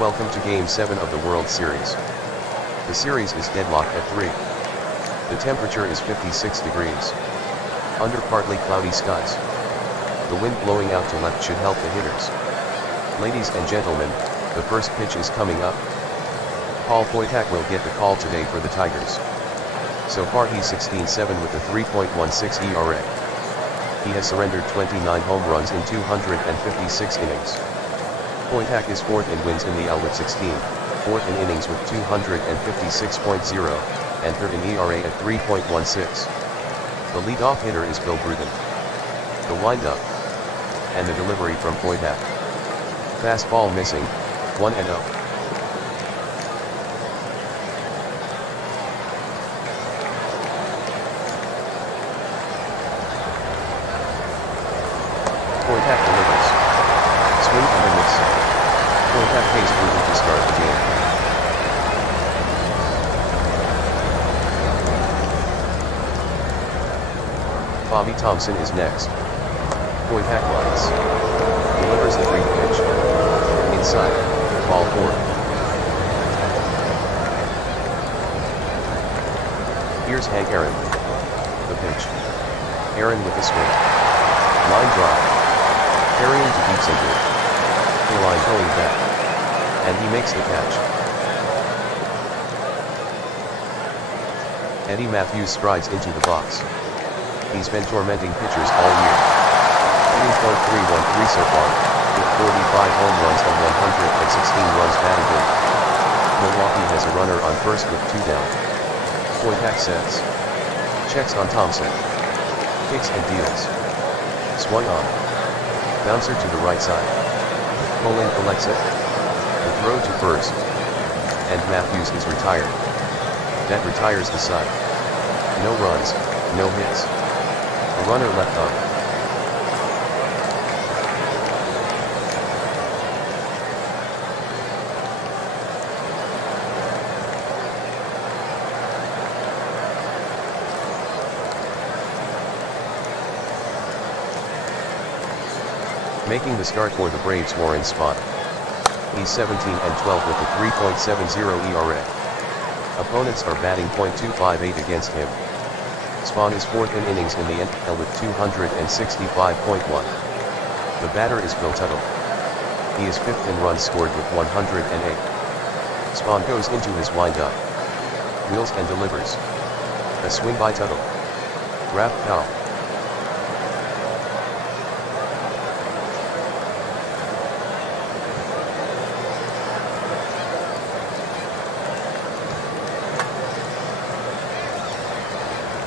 Welcome to Game 7 of the World Series. The series is deadlocked at 3. The temperature is 56 degrees. Under partly cloudy skies. The wind blowing out to left should help the hitters. Ladies and gentlemen, the first pitch is coming up. Paul Wojtak will get the call today for the Tigers. So far he's 16-7 with a 3.16 ERA. He has surrendered 29 home runs in 256 innings. Wojtak is 4th in wins in the AL with 16, 4th in innings with 256.0, and 3rd in ERA at 3.16. The leadoff hitter is Bill Bruden. The windup and the delivery from Wojtak. Fastball missing, 1-0. Wojtak delivers. Swing and a miss. Wojtak pays Bruden to start the game. Bobby Thompson is next. Wojtak lines. Delivers the 3 pitch. Inside, ball 4. Here's Hank Aaron. The pitch. Aaron with the swing. Line drive. Carrying to deep center. Line going back. And he makes the catch. Eddie Matthews strides into the box. He's been tormenting pitchers all year. Hitting .313 so far, with 45 home runs and 116 runs batted in. Milwaukee has a runner on first with 2 down. Wojtak sets. Checks on Thompson. Kicks and deals. Swung on. Bouncer to the right side. Poling collects it. The throw to first. And Matthews is retired. That retires the side. No runs, no hits. A runner left on. Making the start for the Braves, Warren Spahn. He's 17-12 with a 3.70 ERA. Opponents are batting .258 against him. Spahn is 4th in innings in the NL with 265.1. The batter is Bill Tuttle. He is 5th in runs scored with 108. Spahn goes into his windup. Wheels and delivers. A swing by Tuttle. Wrap foul.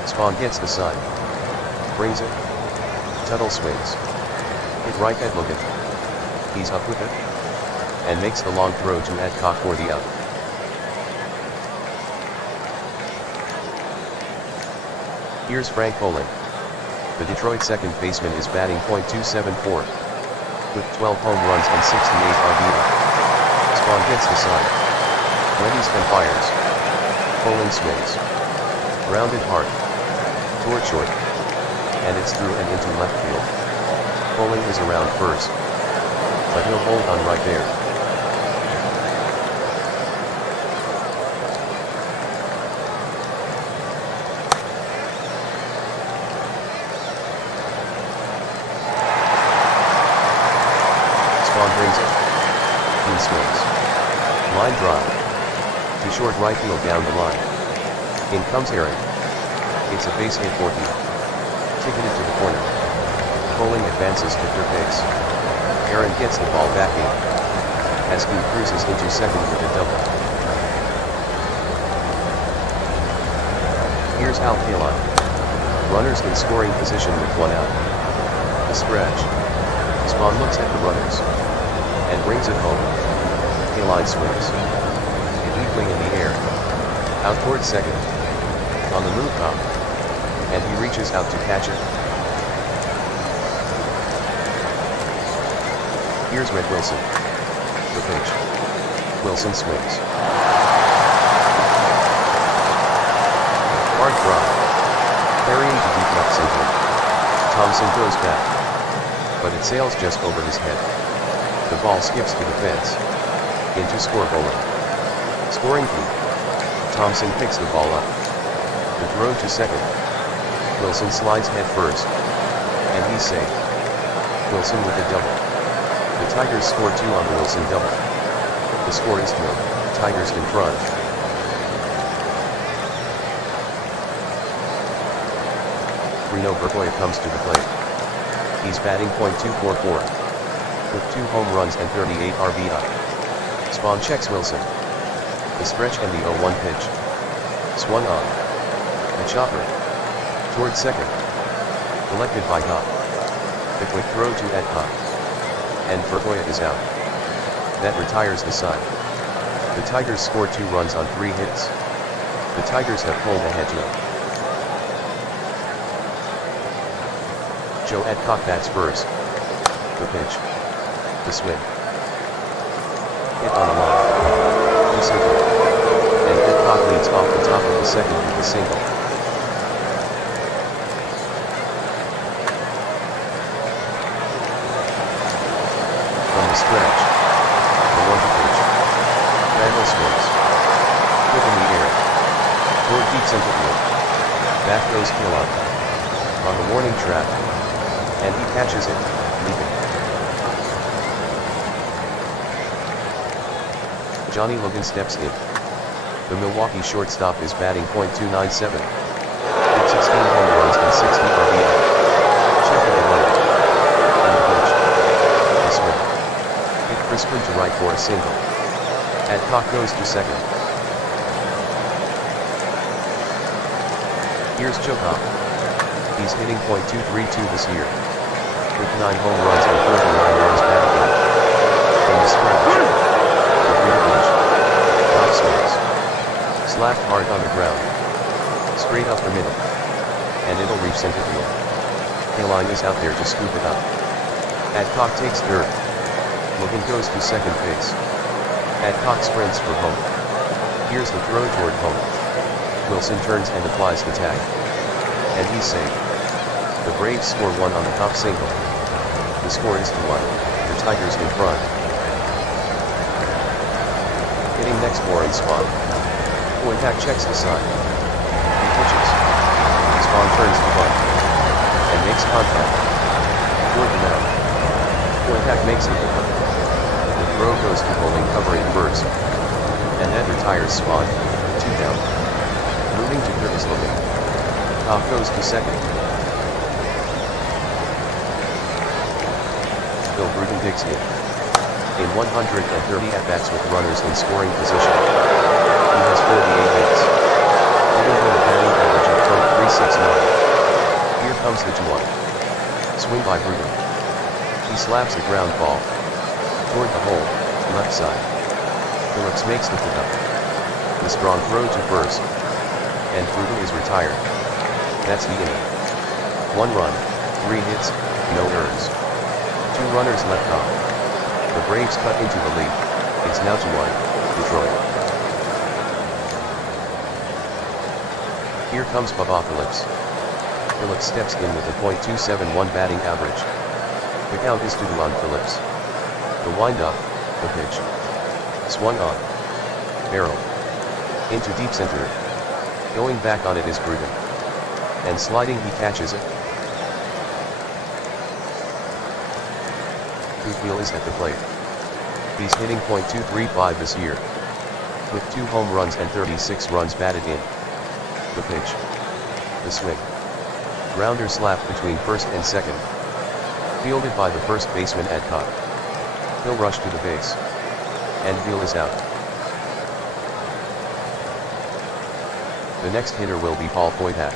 Spahn gets the sign. Brings it. Tuttle swings. Hit right at Logan. He's up with it. And makes the long throw to Adcock for the out. Here's Frank Poling. The Detroit second baseman is batting .274. With 12 home runs and 68 RBI. Spahn gets the sign. Readies and fires. Poling swings. Grounded hard. Toward short. And it's through and into left field. Poling is around first. But he'll hold on right there. Spahn brings it. He swings. Line drive. To short right field down the line. In comes Aaron. It's a base hit for him. Ticketed to the corner. Poling advances to third base. Aaron gets the ball back in. Askew cruises into second with a double. Here's Al Kaline. Runners in scoring position with 1 out. The stretch. Spahn looks at the runners. And brings it home. Kaline swings. A deep wing in the air. Out towards second. On the move hop. And he reaches out to catch it. Here's Red Wilson. The pitch. Wilson swings. Hard drive. Carrying to deep left center. Thompson throws back. But it sails just over his head. The ball skips to the fence. Into score bowling. Scoring key. Thompson picks the ball up. The throw to second. Wilson slides head first. And he's safe. Wilson with a double. The Tigers score 2 on the Wilson double. The score is 2. Tigers in front. Reno Bergoya comes to the plate. He's batting .244. With 2 home runs and 38 RBI. Spahn checks Wilson. The stretch and the 0-1 pitch. Swung on. The chopper. Toward second. Collected by Hop. The quick throw to Adcock. And Bergoya is out. That retires the side. The Tigers score 2 runs on 3 hits. The Tigers have pulled ahead 2. Joe Adcock bats first. The pitch. The swing. Hit on the line. He singled. And Adcock leads off the top of the second with a single. From the stretch. The 1-2 pitch. Randall swings. Hit in the air. Toward deep center field. Back goes Kilon. On the warning track. And he catches it, leaping. Johnny Logan steps in. The Milwaukee shortstop is batting .297. With 16 home runs and 60 RBI. Check it away. And the pitch. The swing. Hit Crispin to right for a single. Adcock goes to second. Here's Joe Cobb. He's hitting .232 this year. With 9 home runs and 49 runs batted in. From the stretch. The 3 pitch. Top swings. Slapped hard on the ground. Straight up the middle. And it'll reach center field. Kaline is out there to scoop it up. Adcock takes third. Logan goes to second base. Adcock sprints for home. Here's the throw toward home. Wilson turns and applies the tag. And he's safe. The Braves score 1 on the top single. The score is 2-1. The Tigers in front. Hitting next Warren Spahn. Pointak checks the side. He pitches. Spahn turns the bunt. And makes contact. Toward the mound. Pointak makes it the bunt. The throw goes to bowling covering first. And that retires Spahn. 2 down. Moving to Curtis Logan. Top goes to second. Bill Bruton digs in. In 130 at-bats with runners in scoring position. He has 48 hits. Bruton with a batting average of .369. Here comes the 2-1. Swing by Bruton. He slaps a ground ball. Toward the hole, left side. Phillips makes the pickup. The strong throw to first. And Bruton is retired. That's the inning. 1 run, 3 hits, no errors. 2 runners left off. The Braves cut into the lead. It's now 2-1, Detroit. Here comes Bubba Phillips. Phillips steps in with a .271 batting average. The count is 2-2 on Phillips. The wind-up, the pitch. Swung on. Barrel. Into deep center. Going back on it is Bruton. And sliding he catches it. Goodwill is at the plate. He's hitting .235 this year. With 2 home runs and 36 runs batted in. The pitch. The swing. Grounder slapped between first and second. Fielded by the first baseman Adcock. He'll rush to the base. And Beal is out. The next hitter will be Paul Pointak.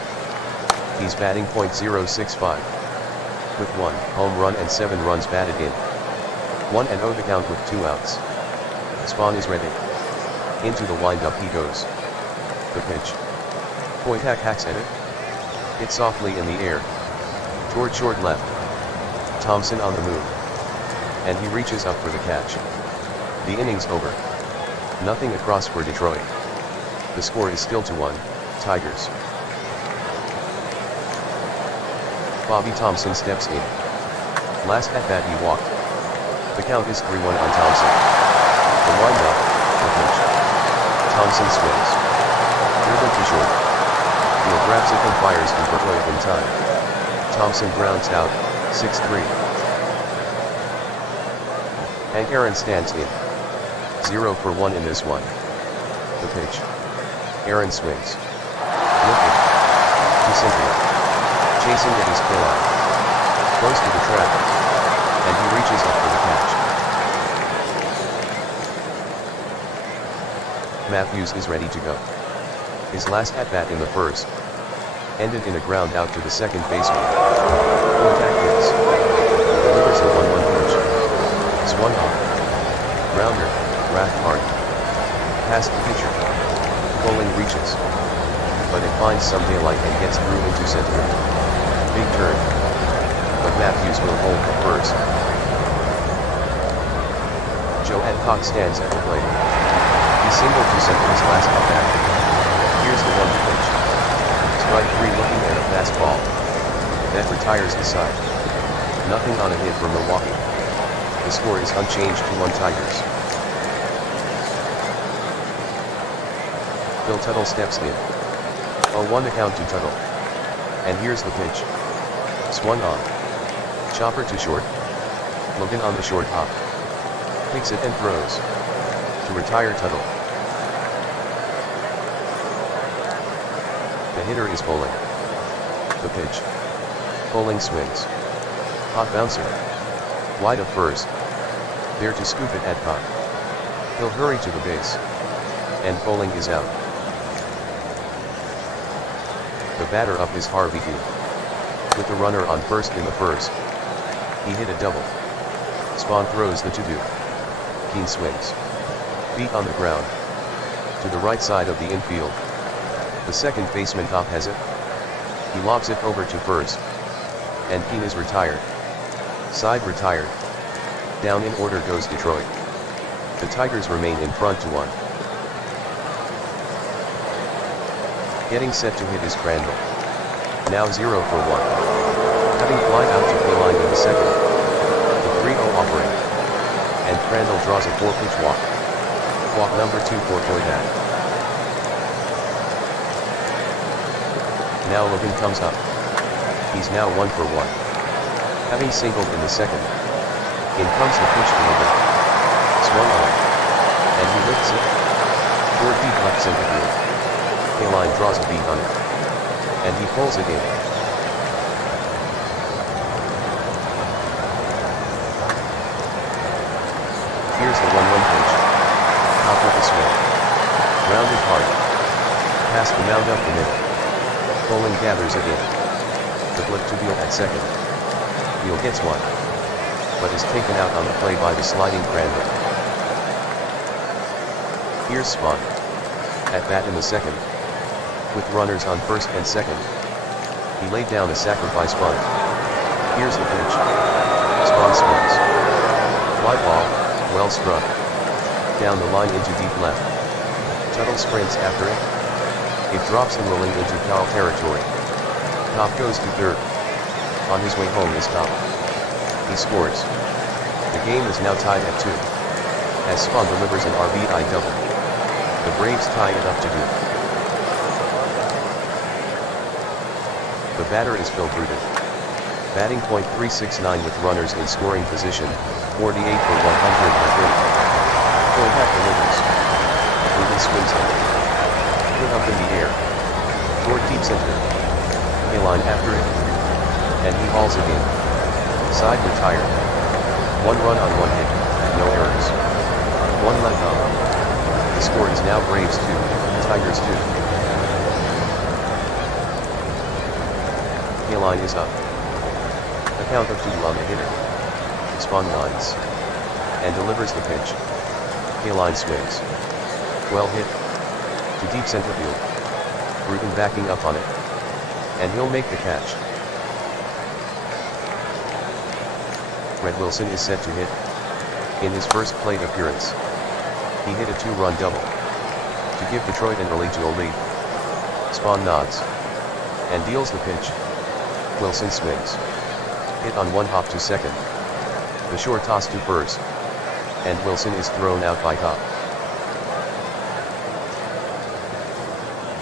He's batting .065. With 1 home run and 7 runs batted in. 1-0 the count with 2 outs. Spahn is ready. Into the windup he goes. The pitch. Pointak hacks at it. Hit softly in the air. Toward short left. Thompson on the move. And he reaches up for the catch. The inning's over. Nothing across for Detroit. The score is still 2-1, Tigers. Bobby Thompson steps in. Last at bat he walked. The count is 3-1 on Thompson. The windup, the pitch. Thompson swings. Driven to short. Field grabs it and fires to Bertlow in time. Thompson grounds out, 6-3. And Aaron stands in. 0 for 1 in this one. The pitch. Aaron swings. Lifted. To center. Chasing at his K-line. Close to the trap. And he reaches up for the catch. Matthews is ready to go. His last at-bat in the first. Ended in a ground out to the second baseman. Contact hits. Delivers a 1-1 pitch. Swung on. Grounder, raft hard. Past the pitcher. Bowling reaches. But it finds some daylight and gets through into center. Big turn. But Matthews will hold at first. Joe Adcock stands at the plate. He singled to center his last at-bat. Here's the 1 pitch. Strike 3 looking at a fastball. That retires the side. Nothing on a hit for Milwaukee. The score is unchanged to 1 Tigers. Phil Tuttle steps in. A 1 count to Tuttle. And here's the pitch. Swung on. Chopper to short. Logan on the short hop. Picks it and throws. To retire Tuttle. The hitter is bowling. The pitch. Bowling swings. Hot bouncer. Wide of first. There to scoop it Adcock. He'll hurry to the base. And bowling is out. The batter up is Harvey Key. With the runner on first in the first. He hit a double. Spawn throws the to-do. Keen swings. Feet on the ground. To the right side of the infield. The second baseman Top has it. He lobs it over to first. And Keen is retired. Side retired. Down in order goes Detroit. The Tigers remain in front to 1. Getting set to hit is Crandall. Now 0 for 1. Having fly out to K-line in the second. The 3-0 offering. And Crandall draws a 4-pitch walk. Walk number 2 for Koidak. Now Logan comes up. He's now 1 for 1. Having singled in the second. In comes the pitch to Logan. Swung on. And he lifts it. Toward deep left center field. K-line draws a beat on it. And he pulls it in. Here's the 1-1 pitch. Top with a swing. Grounded hard. Past the mound up the middle. Bowling gathers it in. The flip to Beal at second. Beal gets 1. But is taken out on the play by the sliding Crandall. Here's Spawn. At bat in the second. With runners on first and second. He laid down a sacrifice bunt. Here's the pitch. Spawn swings. Fly ball, well struck. Down the line into deep left. Tuttle sprints after it. It drops and rolling into foul territory. Top goes to third. On his way home is Top. He scores. The game is now tied at 2. As Spawn delivers an RBI double. The Braves tie it up to 2. The batter is Phil Bruton. Batting .369 with runners in scoring position, 48 for 130. Koidak delivers. Bruton swings him. Put up in the air. Toward deep center. K-line after it. And he hauls it in. Side retired. 1 run on 1 hit, no errors. 1 left on. The score is now Braves 2, Tigers 2. K-line is up. A count of 2 on the hitter. Spawn lines. And delivers the pitch. K-line swings. Well hit. To deep center field. Bruton backing up on it. And he'll make the catch. Red Wilson is set to hit. In his first plate appearance. He hit a 2-run double. To give Detroit an early 2-0 lead. Spawn nods. And deals the pitch. Wilson swings. Hit on 1 hop to second. The short toss to first. and Wilson is thrown out by Cobb.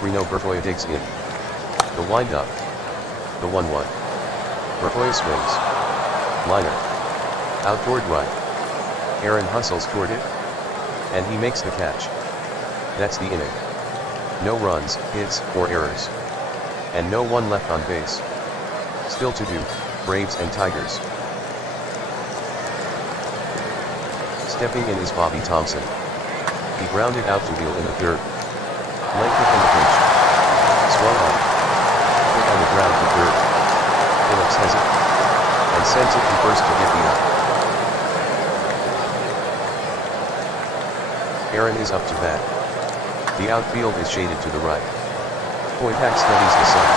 Reno Berfoya digs in. The wind-up. The 1-1. Berfoya swings. Liner. Out toward right. Aaron hustles toward it. And he makes the catch. That's the inning. No runs, hits, or errors. And no one left on base. Still to do, Braves and Tigers. Stepping in is Bobby Thompson. He grounded out to Wheel in the third. Leg kick in the pitch. Swung on. Hit on the ground to third. Phillips has it. And sends it to first to get the out. Aaron is up to bat. The outfield is shaded to the right. Wojtak studies the sun.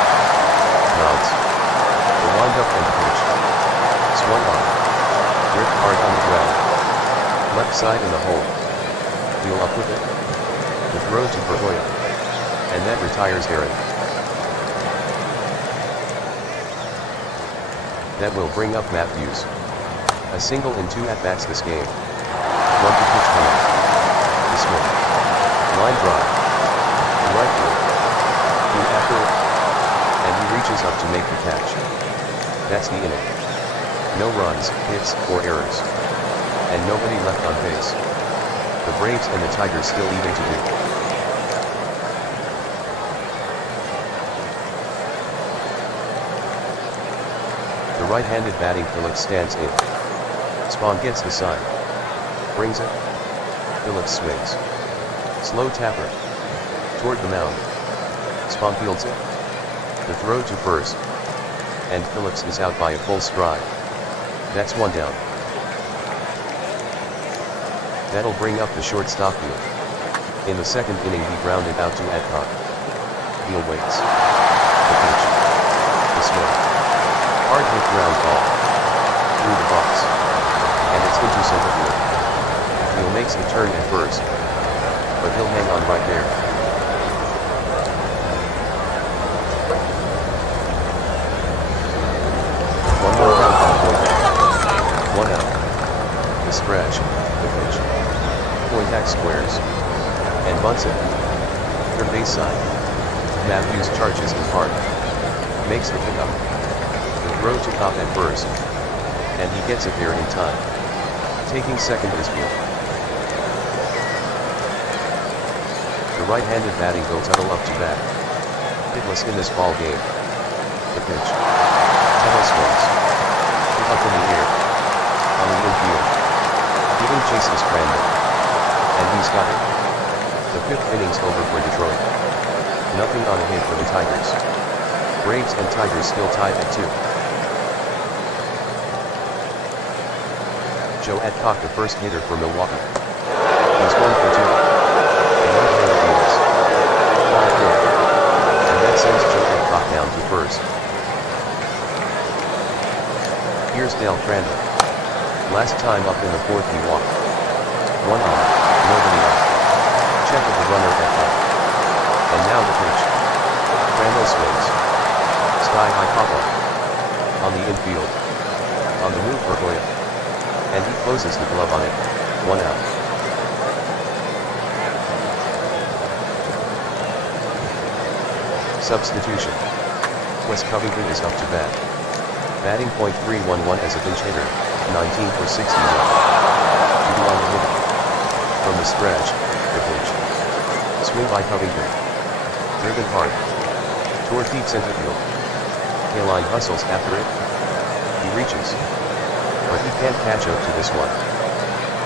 Nods. The wind-up and the pitch. Swung on. Ripped hard on the ground. Left side in the hole. Wheel up with it. The throw to Berfoya. And that retires Aaron. That will bring up Matthews. A single in 2 at-bats this game. 1 to pitch coming. The swing. Line drive. The right field. Two after it. And he reaches up to make the catch. That's the inning. No runs, hits, or errors. And nobody left on base. The Braves and the Tigers still even to do. The right-handed batting Phillips stands in. Spahn gets the sign. Brings it. Phillips swings. Slow tapper. Toward the mound. Spahn fields it. The throw to first. And Phillips is out by a full stride. That's 1 down. That'll bring up the shortstop Wheel. In the second inning he grounded out to Adcock. Wheel waits. The pitch. The swing. Hard hit ground ball. Through the box. And it's into center field. Wheel makes the turn at first. But he'll hang on right there. One more count on Wojtak. 1 out. The stretch. The pitch. Wojtak squares. And bunts it. Third base side. Matthews charges in hard. Makes the pickup. The throw to Cobb at first. And he gets it there in time. Taking second is Wheel. The right-handed batting go Tuttle up to bat. Hitless in this ball game. The pitch. Tuttle swings. Hit up in the air. On the infield. Giving chase is Crandall. And he's got it. The 5th inning's over for Detroit. Nothing on a hit for the Tigers. Braves and Tigers still tied at 2. Joe Adcock, the first hitter for Milwaukee. He's 1 for 2. And right-handed deals. Ball 4. And that sends Joe Adcock down to first. Here's Dale Crandall. Last time up in the 4th he walked. 1 on, nobody out. Check of the runner at top. And now the pitch. Crandall swings. Sky-high pop-up. On the infield. On the move for Berfoya. And he closes the glove on it. 1 out. Substitution. Wes Covington is up to bat. Batting .311 as a pinch hitter, 19 for 61. To do on the hitter. From the stretch, the pitch. Swing by Covington. Driven hard. Toward deep center field. Kaline hustles after it. He reaches. But he can't catch up to this one.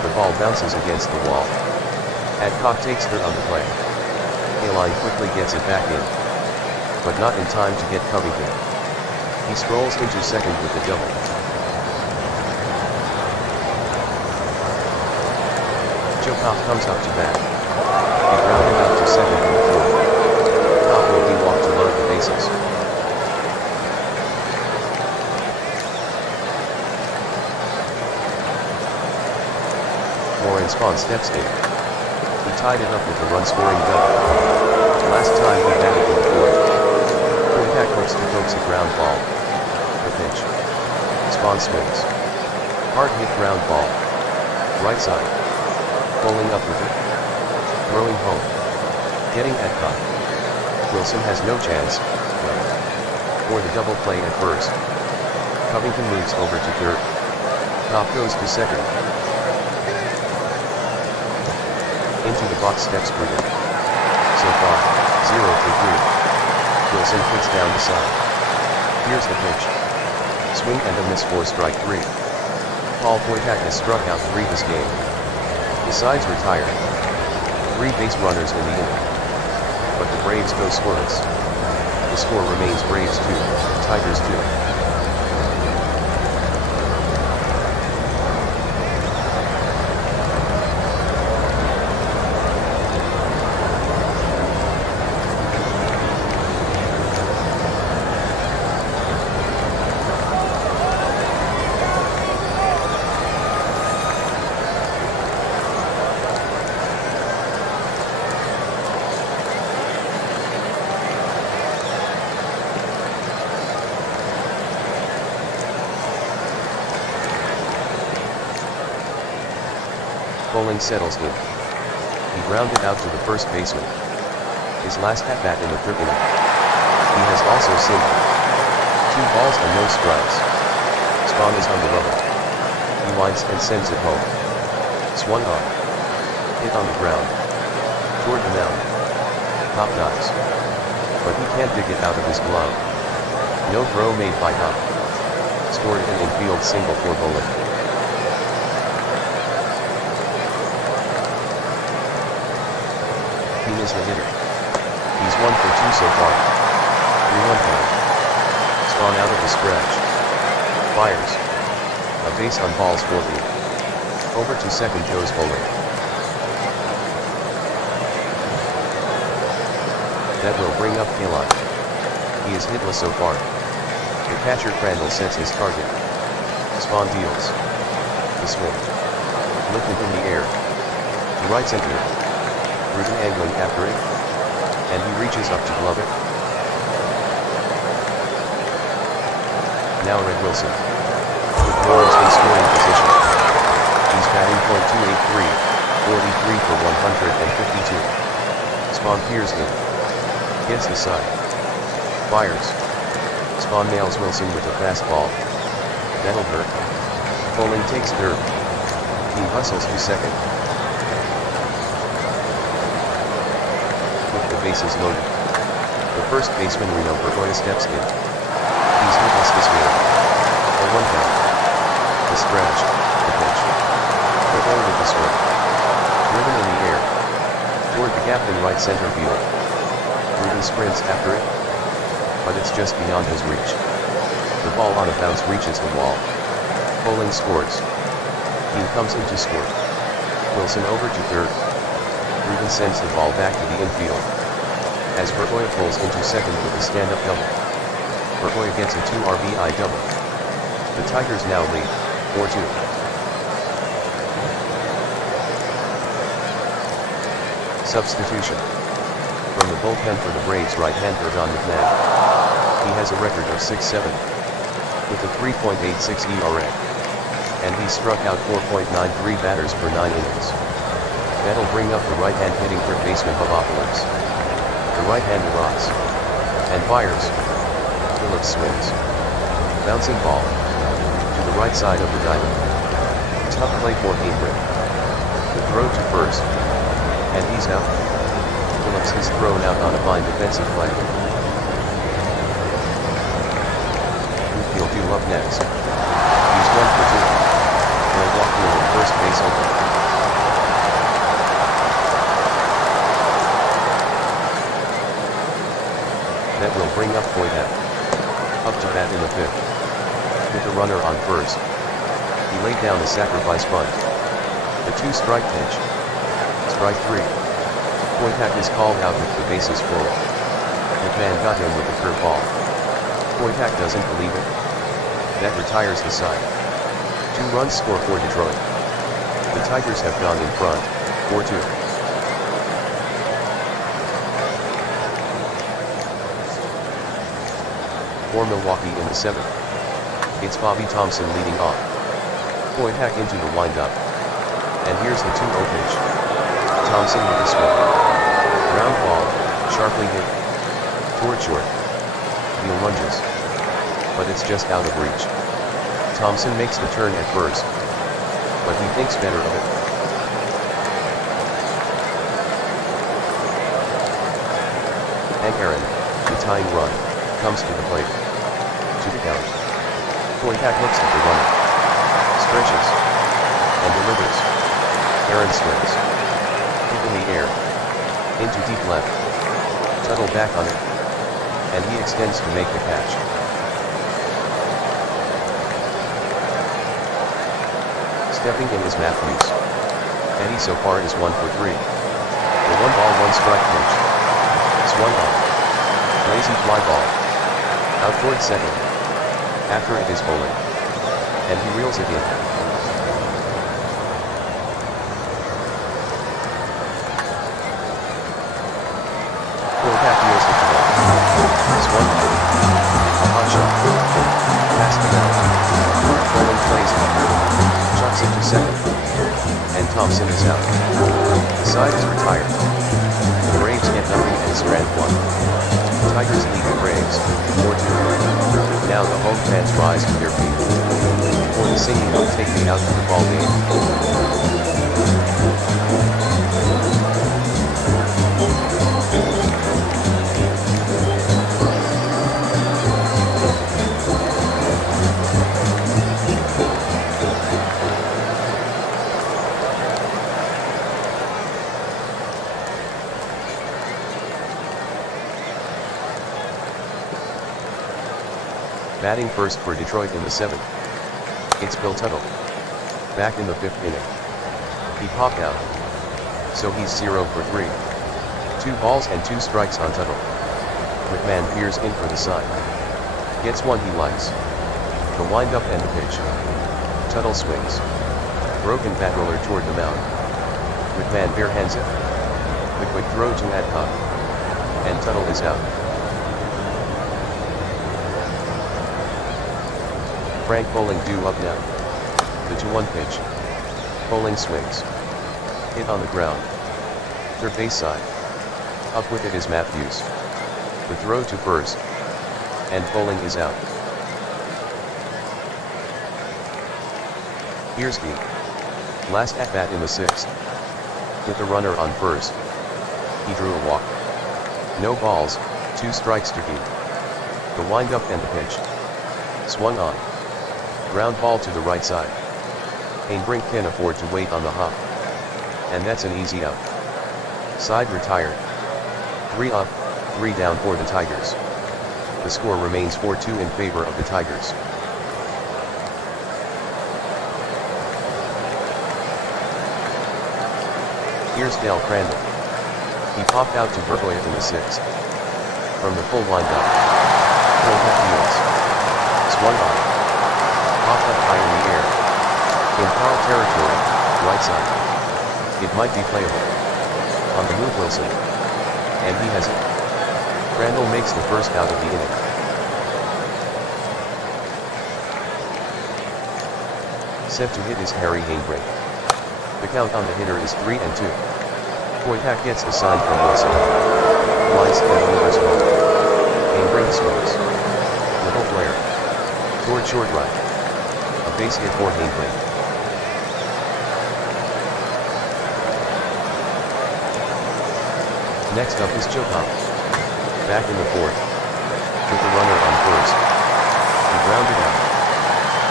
The ball bounces against the wall. Adcock takes third on the play. Kaline quickly gets it back in. But not in time to get Covington. He strolls into second with the double. Joe Cobb comes up to bat. He grounded out to second in the 4th. Cobb will be walked to load the bases. Warren Spahn steps in. He tied it up with a run-scoring double. Last time he batted in the 4th. Wojtak hooks to coax a ground ball. The pitch. Spahn swings. Hard hit ground ball. Right side. Pulling up with it. Throwing home. Getting at Cobb. Wilson has no chance, or the double play at first. Covington moves over to third. Cobb goes to second. Into the box steps Bruton. So far, 0 for 3. Wilson kicks down the side. Here's the pitch. Swing and a miss for strike 3. Paul Wojtak has struck out 3 this game. The sides retired. 3 base runners in the inning. But the Braves go scoreless. The score remains Braves 2, Tigers 2. Bowling settles in. He grounded out to the first baseman. His last at-bat in the 3rd inning. He has also singled. 2 balls and no strikes. Spahn is on the rubber. He winds and sends it home. Swung on. Hit on the ground. Toward the mound. Hop dives. But he can't dig it out of his glove. No throw made by Hop. Scored an infield single for Bowling. Is the hitter. He's 1 for 2 so far. 3-1 count. Spahn out of the stretch. Fires. A base on balls for lead. Over to second goes Bowling. That will bring up Kalon. He is hitless so far. The catcher Crandall sets his target. Spahn deals. The swing. Lifted in the air. To right center. Bruton angling after it, and he reaches up to glove it. Now Red Wilson. With Lawrence in scoring position. He's batting .283, 43 for 152. Spahn peers in. Gets the side. Fires. Spahn nails Wilson with a fastball. That'll hurt. Bowling takes third. He hustles to second. Bases loaded. The first baseman Reno Bergoya steps in. He's hitless this game. A 1 count. The stretch. The pitch. Bergoya with the swing. Driven in the air. Toward the gap in right center field. Bruton sprints after it. But it's just beyond his reach. The ball on a bounce reaches the wall. Bowling scores. He comes in to score. Wilson over to third. Bruton sends the ball back to the infield. As Bergoya pulls into second with a stand-up double. Bergoya gets a 2 RBI double. The Tigers now lead, 4-2. Substitution. From the bullpen for the Braves right-hander Don McMahon. He has a record of 6-7. With a 3.86 ERA. And he struck out 4.93 batters per 9 innings. That'll bring up the right-hand hitting third baseman Bobopoulos. The right-hander rocks. And fires. Phillips swings. Bouncing ball. To the right side of the diamond. Tough play for Gabriel. The throw to first. And he's out. Phillips is thrown out on a fine defensive play. Who'll do up next? He's 1 for 2. Milwaukee on first base open. That will bring up Wojtak. Up to bat in the 5th. With the runner on first. He laid down a sacrifice bunt. The 2-strike pitch. Strike 3. Wojtak is called out with the bases full. McMahon got him with the curveball. Wojtak doesn't believe it. That retires the side. 2 runs score for Detroit. The Tigers have gone in front, 4-2. For Milwaukee in the 7th. It's Bobby Thompson leading off. Wojtak into the windup. And here's the 2-0 pitch. Thompson with the swing. Ground ball, sharply hit. Toward short. Neal lunges. But it's just out of reach. Thompson makes the turn at first. But he thinks better of it. And Aaron, the tying run, comes to the plate. To the count. Wojtak looks at the runner. Stretches. And delivers. Aaron swings. Hit in the air. Into deep left. Tuttle back on it. And he extends to make the catch. Stepping in is Matthews. Eddie so far is 1 for 3. The 1-ball 1-strike pitch. Swung on. Lazy fly ball. Out toward second. After it is bowling. And he reels it in. Wojtak deals it to ball. Swung on. A hot shot. Past the mound. Bowling plays it. Chucks it to second. And Thompson is out. The side is retired. The Braves get nothing and Strand 1. Tigers lead the Braves, 4-2. Now the home fans rise to their feet. For the singing will take me out to the ball game. Batting first for Detroit in the 7th. It's Bill Tuttle. Back in the 5th inning. He popped out. So he's 0 for 3. 2 balls and 2 strikes on Tuttle. McMahon peers in for the sign. Gets one he likes. The windup and the pitch. Tuttle swings. Broken bat roller toward the mound. McMahon barehands it. The quick throw to Adcock. And Tuttle is out. Frank Bowling due up now. The 2-1 pitch. Bowling swings. Hit on the ground. Third base side. Up with it is Matthews. The throw to first. And Bowling is out. Here's the last at-bat in the 6th. With the runner on first. He drew a walk. No balls, 2 strikes to Dean. The windup and the pitch. Swung on. Ground ball to the right side. Hainbrink can afford to wait on the hop. And that's an easy out. Side retired. 3 up, 3 down for the Tigers. The score remains 4-2 in favor of the Tigers. Here's Dale Crandall. He popped out to Bergoya in the 6th. From the full windup. Wojtak deals. Swung on. Popped up high in the air. In foul territory, right side. It might be playable. On the move Wilson. And he has it. Crandall makes the first out of the inning. Set to hit is Harry Hainbrink. The count on the hitter is 3-2. Wojtak gets the sign from Wilson. Lines and delivers home. Hainbrink swings. Little flare. Toward short right. A base hit for Hainbrink. Next up is Chopin. Back in the 4th. With the runner on first. He grounded out.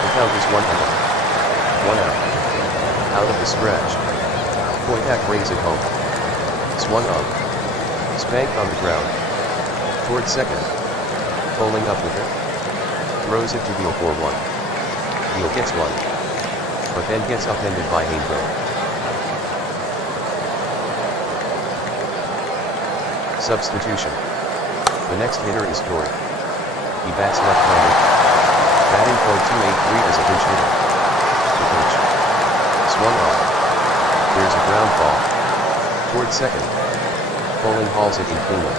The count is 1-0. 1 out. Out of the stretch. Wojtak brings it home. Swung on. Spanked on the ground. Toward second. Bowling up with it. Throws it to Beal for 1. Beal gets 1. But then gets upended by Hainbrink. Substitution. The next hitter is Torrey. He bats left-handed. Batting code 283 as a pinch hitter. The pitch. Swung on. There's a ground ball. Toward second. Bowling hauls it in cleanly.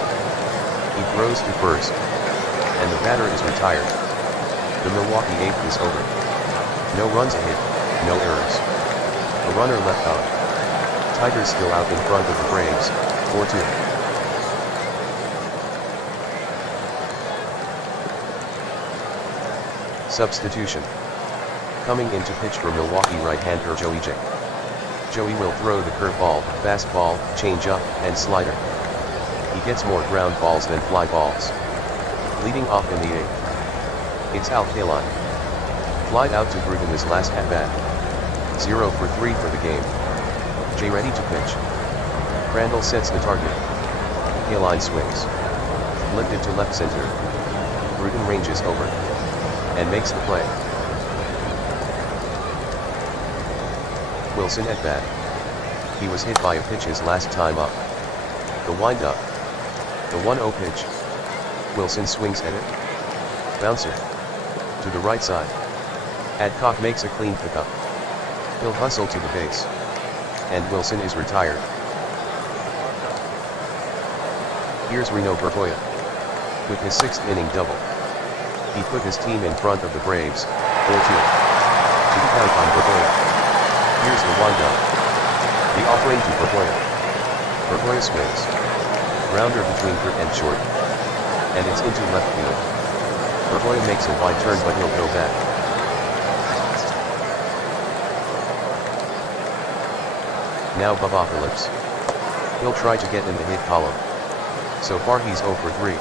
He throws to first. And the batter is retired. The Milwaukee 8th is over. No runs a hit, no errors. A runner left on. Tigers still out in front of the Braves, 4-2. Substitution. Coming in to pitch for Milwaukee right-hander Joey J. Joey will throw the curveball, fastball, changeup, and slider. He gets more ground balls than fly balls. Leading off in the 8th. It's Al Kaline. Flied out to Bruton his last at-bat. 0 for 3 for the game. Jay ready to pitch. Crandall sets the target. Kaline swings. Lifted to left center. Bruton ranges over. And makes the play. Wilson at bat. He was hit by a pitch his last time up. The wind-up. The 1-0 pitch. Wilson swings at it. Bouncer. To the right side. Adcock makes a clean pickup. He'll hustle to the base. And Wilson is retired. Here's Reno Bergoya. With his 6th inning double. He put his team in front of the Braves, 4-2. To the count on Bergoya. Here's the wind-up. The offering to Bergoya. Bergoya swings. Grounder between third and short. And it's into left field. Bergoya makes a wide turn but he'll go back. Now Bubba Phillips. He'll try to get in the hit column. So far he's 0 for 3.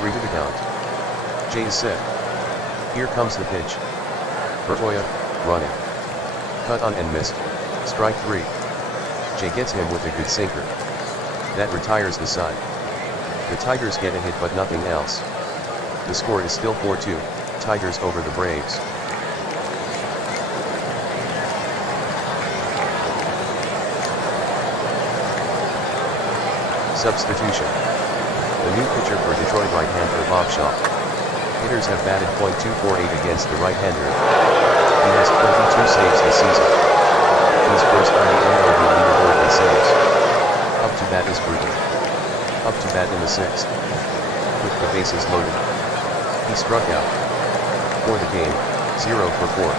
3 to the count. Jay is set. Here comes the pitch. Bergoya, running. Cut on and missed. Strike 3. Jay gets him with a good sinker. That retires the side. The Tigers get a hit but nothing else. The score is still 4-2, Tigers over the Braves. Substitution. The new pitcher for Detroit right-hander Bob Shaw. Hitters have batted .248 against the right-hander. He has 22 saves this season. He's first on the MLB leaderboard in saves. Up to bat is Bruton. Up to bat in the 6th. With the bases loaded. He struck out. For the game, 0 for 4.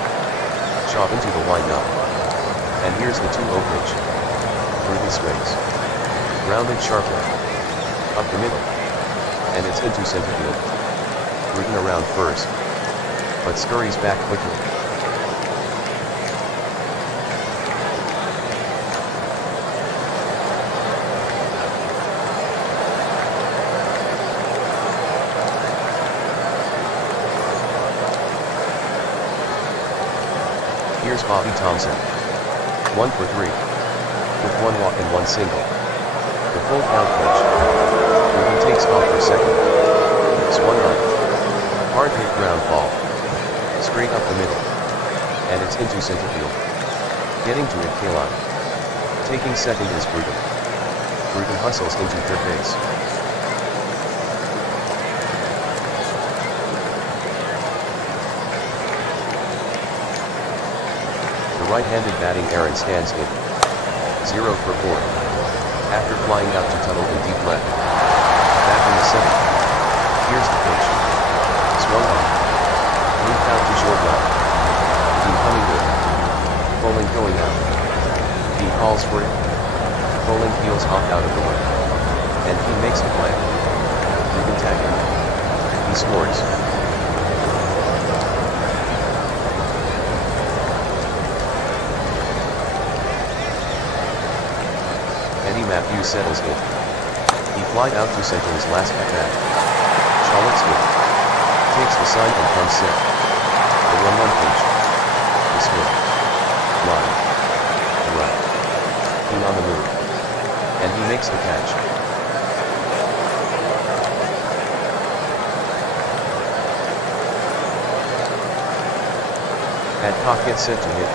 Shaw into the wind-up. And here's the 2-0 pitch. Bruton swings. Grounded sharply. Up the middle. And it's into center field. Bruton around first. But scurries back quickly. Here's Bobby Thompson. 1 for 3. With 1 walk and 1 single. The full count pitch. Bruton takes off for second. Swung on. Hard hit ground ball. Straight up the middle. And it's into center field. Getting to it Kaline. Taking second is Bruton. Bruton hustles into third base. The right-handed batting Aaron stands in. 0 for 4. After flying out to tunnel in deep left. Back in the 7th. Here's the pitch. Swung on. Moved out to short left. Dean coming good. Bowling going out. Dean calls for it. Bowling peels off out of the way. And he makes the play. Bruton tagging. He scores. Eddie Matthews settles in. He flied out to center his last at-bat. Shaw looks good. Takes the sign and comes set. The 1-1 pitch. The swing. Line. The right. Dean on the move. And he makes the catch. Adcock gets set to hit.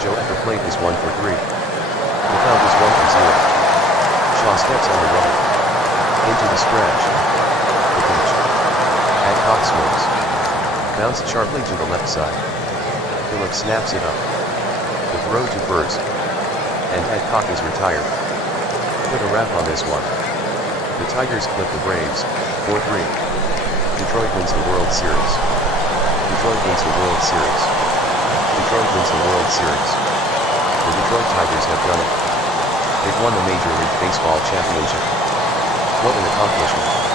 Joe at the plate is 1 for 3. The count is 1 for 0. Shaw steps on the rubber. Into the stretch. The pitch. Adcock swings. Bounced sharply to the left side. Phillips snaps it up. The throw to first. And Adcock is retired. Put a wrap on this one. The Tigers clip the Braves, 4-3. Detroit wins the World Series. Detroit wins the World Series. Detroit wins the World Series. Detroit Tigers have done it. They've won the Major League Baseball championship. What an accomplishment.